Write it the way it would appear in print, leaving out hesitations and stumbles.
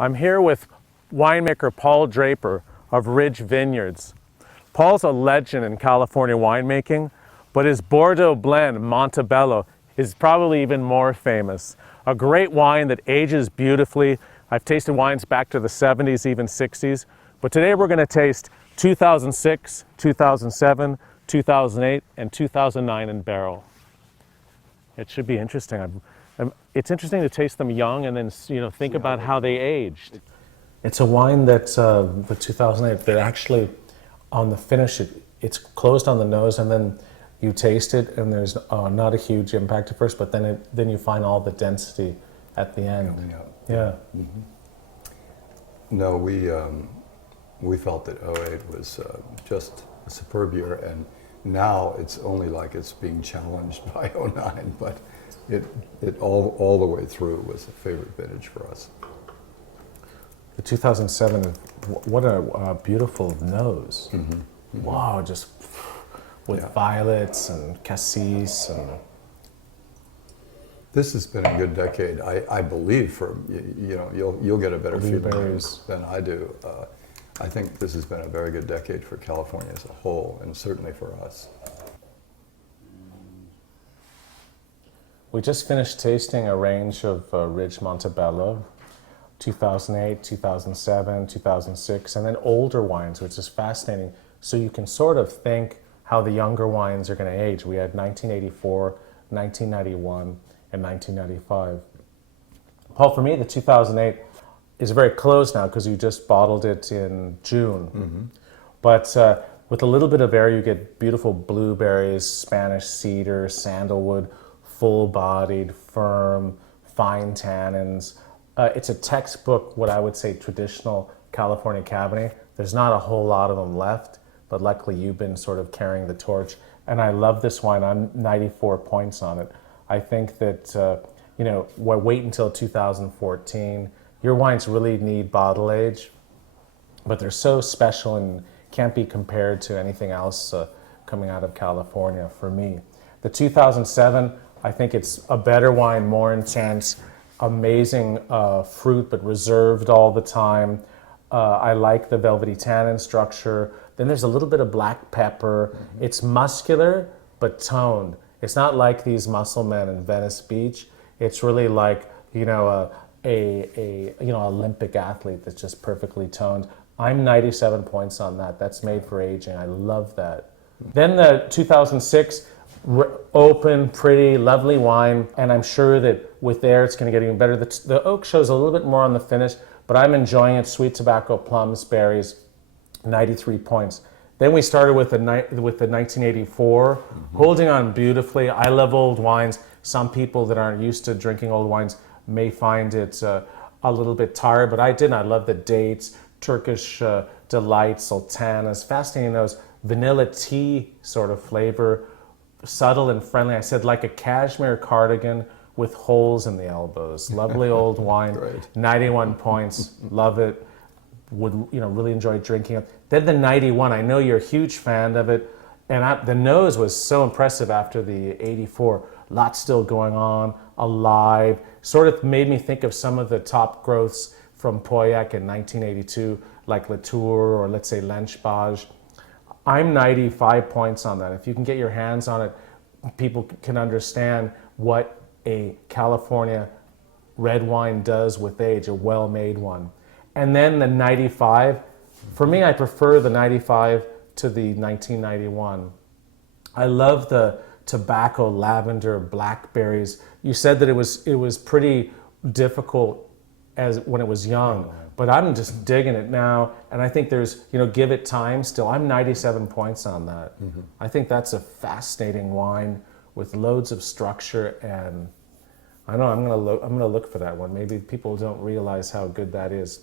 I'm here with winemaker Paul Draper of Ridge Vineyards. Paul's a legend in California winemaking, but his Bordeaux blend, Monte Bello, is probably even more famous. A great wine that ages beautifully. I've tasted wines back to the 70s, even 60s, but today we're going to taste 2006, 2007, 2008, and 2009 in barrel. It should be interesting. It's interesting to taste them young and then think about how they aged. It's a wine that's the 2008 that actually on the finish it's closed on the nose and then you taste it and there's not a huge impact at first, but then you find all the density at the end. Yeah. Mm-hmm. No, we felt that '08 was just a superb year, and now it's only like it's being challenged by '09, but it all the way through was a favorite vintage for us. The 2007, what a beautiful nose. Mm-hmm. Mm-hmm. Wow, just with violets and cassis and... This has been a good decade, I believe. For you'll get a better feeling than I do. I think this has been a very good decade for California as a whole, and certainly for us. We just finished tasting a range of Ridge Monte Bello, 2008, 2007, 2006, and then older wines, which is fascinating. So you can sort of think how the younger wines are going to age. We had 1984, 1991, and 1995. Paul, for me, the 2008 is very close now because you just bottled it in June. Mm-hmm. But with a little bit of air, you get beautiful blueberries, Spanish cedar, sandalwood, full-bodied, firm, fine tannins. It's a textbook, what I would say, traditional California Cabernet. There's not a whole lot of them left, but luckily you've been sort of carrying the torch. And I love this wine. I'm 94 points on it. I think that, wait until 2014. Your wines really need bottle age, but they're so special and can't be compared to anything else coming out of California for me. The 2007, I think it's a better wine, more intense, amazing fruit, but reserved all the time. I like the velvety tannin structure. Then there's a little bit of black pepper. Mm-hmm. It's muscular, but toned. It's not like these muscle men in Venice Beach. It's really like, a Olympic athlete that's just perfectly toned. I'm 97 points on that. That's made for aging. I love that. Then the 2006, open, pretty, lovely wine, and I'm sure that with air it's going to get even better. The oak shows a little bit more on the finish, but I'm enjoying it. Sweet tobacco, plums, berries, 93 points. Then we started with the 1984, mm-hmm. holding on beautifully. I love old wines. Some people that aren't used to drinking old wines may find it a little bit tired, but I didn't. I love the dates, Turkish delight, sultanas, fascinating nose, vanilla tea sort of flavor, subtle and friendly. I said like a cashmere cardigan with holes in the elbows. Lovely old wine, Great. 91 points, love it. Would really enjoy drinking it. Then the 91, I know you're a huge fan of it, and the nose was so impressive after the 84. Lots still going on, alive. Sort of made me think of some of the top growths from Pauillac in 1982, like Latour or let's say Lenchbage. I'm 95 points on that. If you can get your hands on it, people can understand what a California red wine does with age, a well-made one. And then the 95, for me, I prefer the 95 to the 1991. I love the tobacco, lavender, blackberries. You said that it was pretty difficult when it was young, but I'm just digging it now. And I think there's, give it time still. I'm 97 points on that. Mm-hmm. I think that's a fascinating wine with loads of structure, and I know I'm gonna look for that one. Maybe people don't realize how good that is.